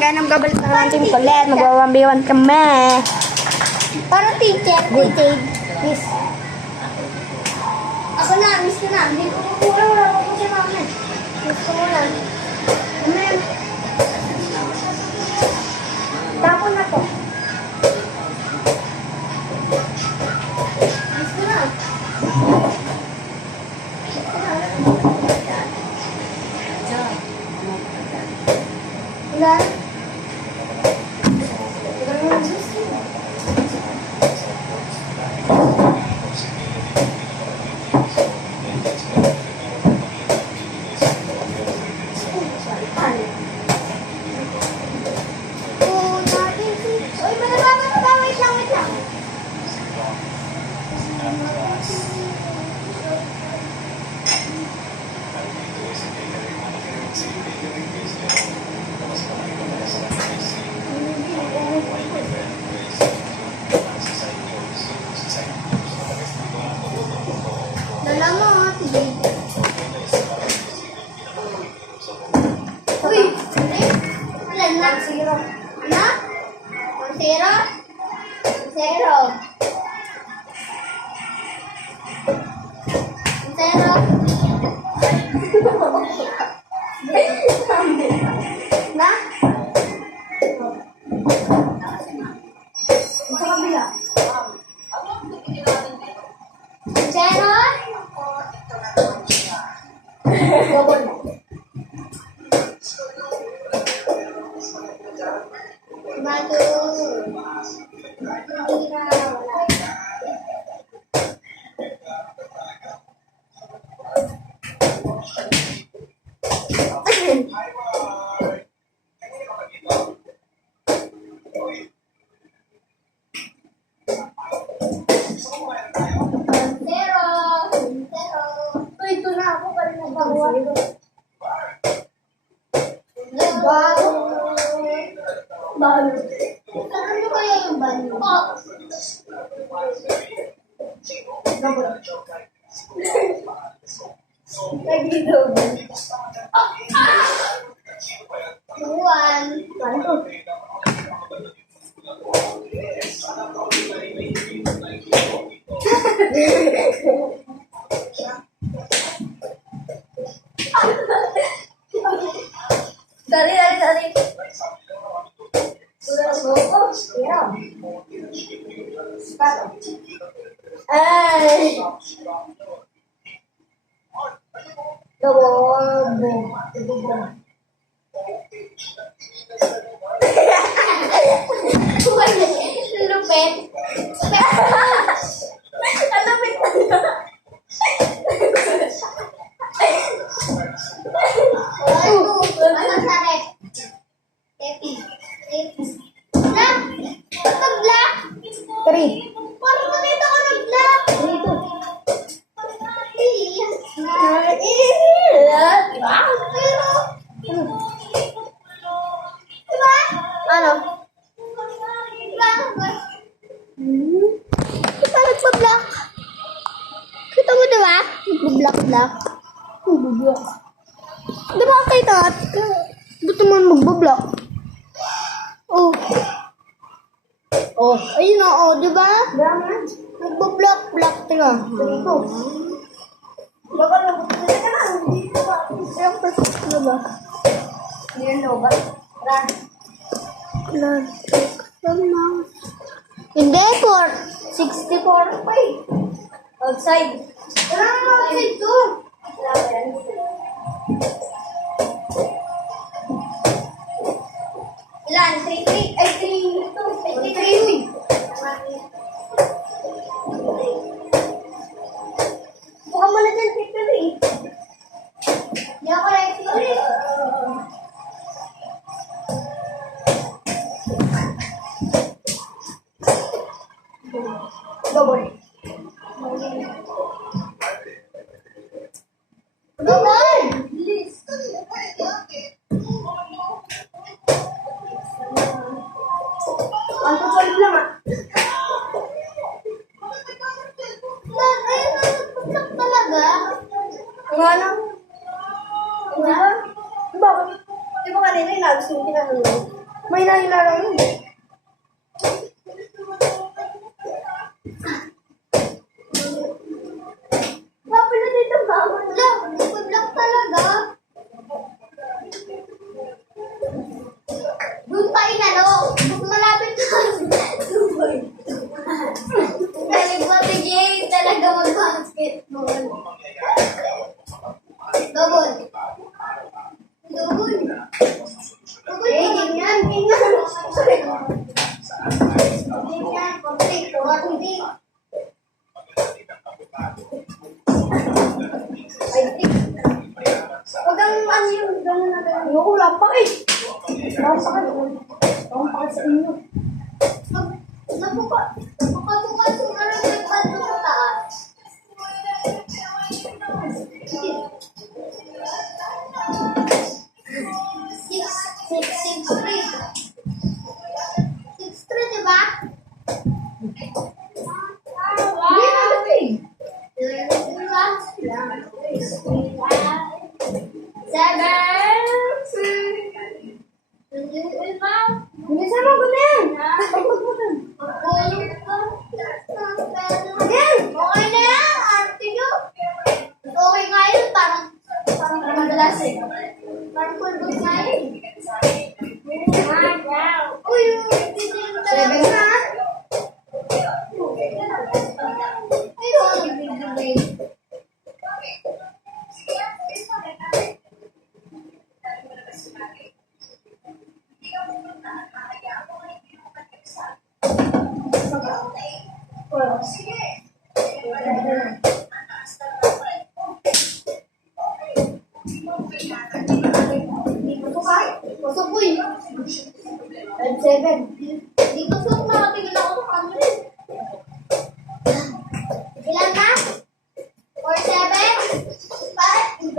Ganyan ang gabalik ng ating kulit. Magwawambiwan kami. Para teacher, teacher. Miss. Ako na, miss ko na. Hindi ko kukuha. Wala ko po si mama. Miss ko muna. Amen. Tapon na po. Miss ko na. Wala. Dala mo, sige. Uy! Ilan na? Zero. Ano? 0? 0. 0. Na? Sa kabila. 0? Double na. Bago. Ito na ako pala nagawa. Balo. Ano kaya yung balo? Nag-double. One. Dari. Ay. Lupit. Ang lupit na. Ano sabi? Black? 3. Parang nakita ko ng black. 3. Diba? Ano? Kita nagpa-black. Kita mo diba? Nagpa-black. Nagpa-black. Diba kita? Ba't naman magpa-black? Oh. Oh, ayun na, oh, diba? Nagpa-black, diba? Baka nagpa-black ka na. Dito ba? Siyempre, diba? Yan o ba? Hindi, 64. Outside. Outside to. Ilan? 3. Ay, 3. 3. Buka mo na dyan, 3. Hindi ako like 3. Double. Ang papalit lang ah. Talaga? Ang ano? Di ba? Di ba kanina yung nagos yung pinahalo? Okay na yung laro mo. Bakit na dito ba? Nag-vlog talaga. Doon pa inano. Mas malapit na. Galing ba si Jay talaga mag-basketball? Double. Double. Double. Ganyan. Ganyan. Complete. Complete. Huwag kang ano yung gano'n na gano'n. Ayoko, lampak eh. Lampak eh. Lampak sa inyo. Napabukas yung ano yung bato sa taas. Six, three. 6-3, diba? Hindi na ba eh. Bilisan mo, ganyan. Okay na yan, arte nyo. Okay nga yun, parang madalas eh. Parang pulbos nga yun. Uy, Seven na. Pasok po yun. 7. Di pasok na, tingin ako sa camera. Ilan na? 4-7? 5-8.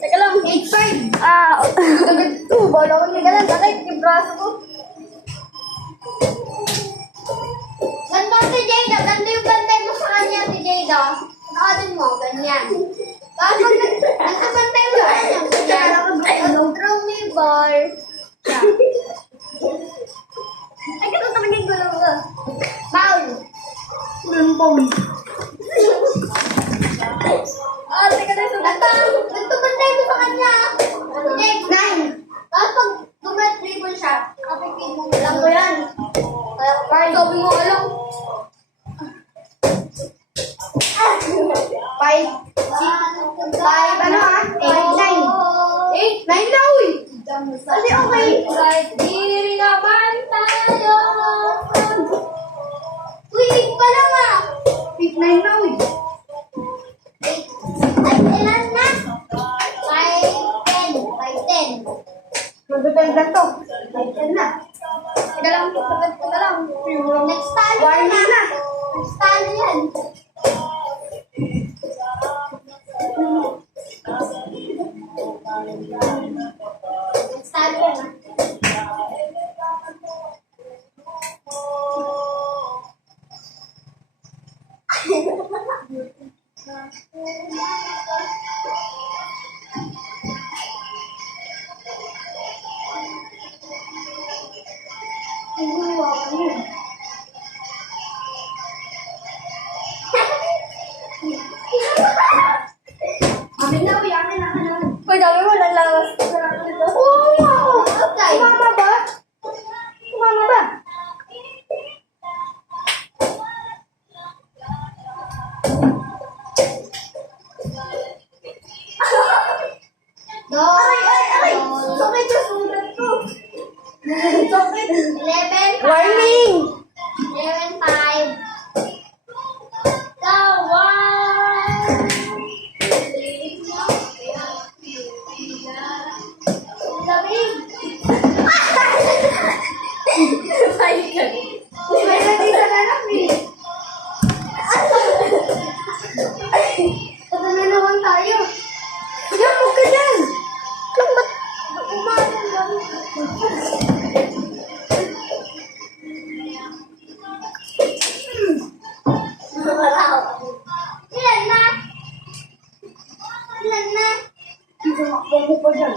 Teka lang. 8-5. Ah, ganito. Bala ko niya galan. Sakit yung braso ko. Ganda si Jada. Ganda yung bantay mo sa kanya si Jada. Nakatin mo, ganyan. Tapos nagbantay mo sa kanya. Ganyan. Throw me ball. Ay, ganun talaga yung gulo mo. Foul. Lumpong. Ah, teka na. Nagtubantay mo sa kanya. Jake. 9. Tapos pag dumat-dribble siya, kapipin mo. Alam ko yan. Parang sabi mo, alam. 5. 5, ano ha? 8, 9. 8, 9 na, uy. Kasi okay. Kahit di naman tayo. Uy, 8 pa lang ah. 8, 9 na, uy. Ay, ilan na? 5-10. 5-10. Magdadal na to. 5, 10 na. Teka lang. Next time Warning na. Next time yan. Next time yan ah. Amin na, uy. Amin na. Uy, dami mo lalawas. Oh, okay. Kumama ba? Kumama ba? Aray! Sakit yung sulat ko. Sakit. 11-5. Warning! 11-5. Kawan! Lamig! May nandito na lang eh. Pag na naman tayo. Yan, huwag ka dyan. Lang ba't umalang lang? dyan.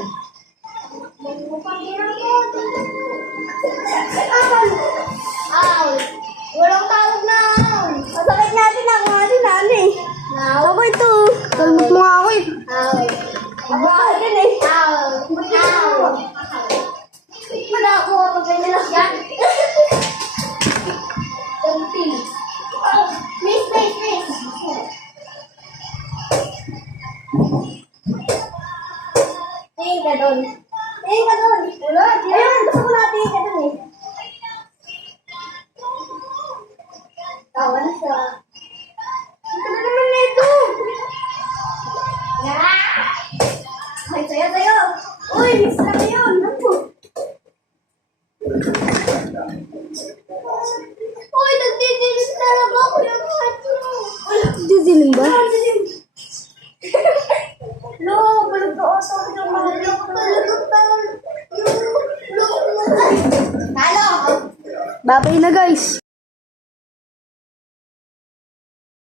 Aw! Walang tawag na aw! Masakit natin ako natin nani. Aw! Ako ito. Kalmot mo nga ako eh. Aw! Ako din eh. Aw! Aw! Wala ako kapag ganyan lang. Yan! Ganti! Miss, miss, miss. Tingin ka doon. Tingin ka doon. Wala. Ayun, gusto ko na tingin ka doon eh. Tawa na siya. Ito na naman na ito. Ay, sayo! Uy, miss lang yun. Ano? Uy, nagdidilis talaga ako ng heart mo. Didilim ba? Lo, balog na oso ko ng mga Talo! Babay na guys.